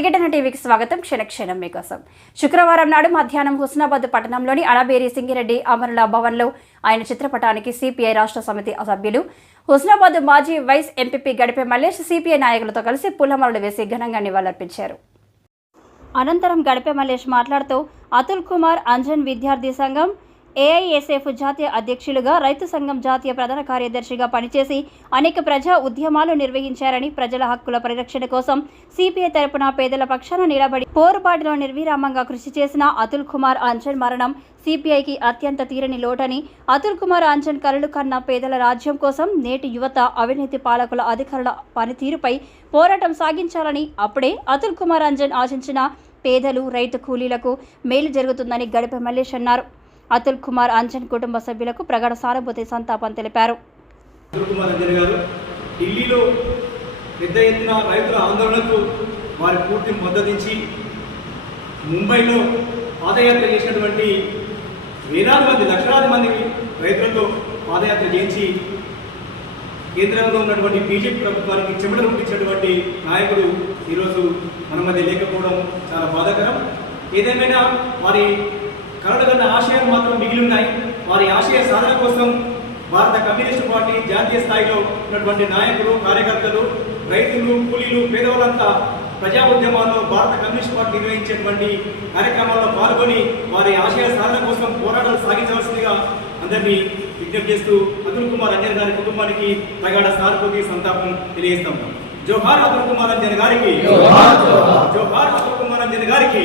ప్రతిఘటన టీవీకి స్వాగతం. క్షణక్షణం మీకోసం. శుక్రవారం నాడు మధ్యాహ్నం హుస్నాబాద్ పట్టణంలోని అడబేరి సింగిరెడ్డి అమరుల భవన్లో ఆయన చిత్రపటానికి సిపిఐ రాష్ట్ర సమితి సభ్యులు, హుస్నాబాద్ మాజీ వైస్ ఎంపీపీ గడిపే మల్లేష్ సిపిఐ నాయకులతో కలిసి పూలమాలలు వేసి ఘనంగా నివాళులర్పించారు. అనంతరం గడిపే మల్లేష్ మాట్లాడుతూ అతుల్ కుమార్ అంజన్ విద్యార్థి సంఘం, ఏఐఎస్ఎఫ్ జాతీయ అధ్యక్షులుగా, రైతు సంఘం జాతీయ ప్రధాన కార్యదర్శిగా పనిచేసి అనేక ప్రజా ఉద్యమాలు నిర్వహించారని, ప్రజల హక్కుల పరిరక్షణ కోసం సిపిఐ తరపున పేదల పక్షాన నిలబడి పోరుబాటులో నిర్విరామంగా కృషి చేసిన అతుల్ కుమార్ అంజన్ మరణం సిపిఐకి అత్యంత తీరని లోటని, అతుల్ కుమార్ అంజన్ కలలు కన్న పేదల రాజ్యం కోసం నేటి యువత అవినీతి పాలకుల అధికారుల పనితీరుపై పోరాటం సాగించాలని, అప్పుడే అతుల్ కుమార్ అంజన్ ఆశించిన పేదలు, రైతు కూలీలకు మేలు జరుగుతుందని గడిపే మల్లేష్ అన్నారు. అతుల్ కుమార్ అంజన్ కుటుంబ సభ్యులకు ప్రగాఢ సానుభూతి, సంతాపం తెలిపారు. అతుల్ కుమార్ అంజన్ గారు ఢిల్లీలో పెద్ద ఎత్తున రైతుల ఆందోళనకు వారి పూర్తి మద్దతించి ముంబైలో పాదయాత్ర చేసినటువంటి వేలాది మంది, లక్షలాది మంది రైతులతో పాదయాత్ర చేయించి కేంద్రంలో ఉన్నటువంటి బీజేపీ ప్రభుత్వానికి చెమటలు పుట్టించినటువంటి నాయకుడు ఈరోజు మన మధ్య లేకపోవడం చాలా బాధాకరం. ఏదేమైనా వారి కలలుగన్న ఆశయాలు మాత్రం మిగిలి ఉన్నాయి. వారి ఆశయ సాధన కోసం భారత కమ్యూనిస్టు పార్టీ జాతీయ స్థాయిలో ఉన్నటువంటి నాయకులు, కార్యకర్తలు, రైతులు, కూలీలు, పేదవాళ్ళంతా ప్రజా ఉద్యమాల్లో భారత కమ్యూనిస్ట్ పార్టీ నిర్వహించేటువంటి కార్యక్రమాల్లో పాల్గొని వారి ఆశయ సాధన కోసం పోరాటాలు సాగించవలసిందిగా అందరినీ విజ్ఞప్తి చేస్తూ అతుల్ కుమార్ అంజన్ గారి కుటుంబానికి ప్రగాఢ సానుభూతి, సంతాపం తెలియజేస్తాం. జోహార్ అతుల్ కుమార్ అంజన్ గారికి, జోహార్ అతుల్ కుమార్ అంజన్ గారికి.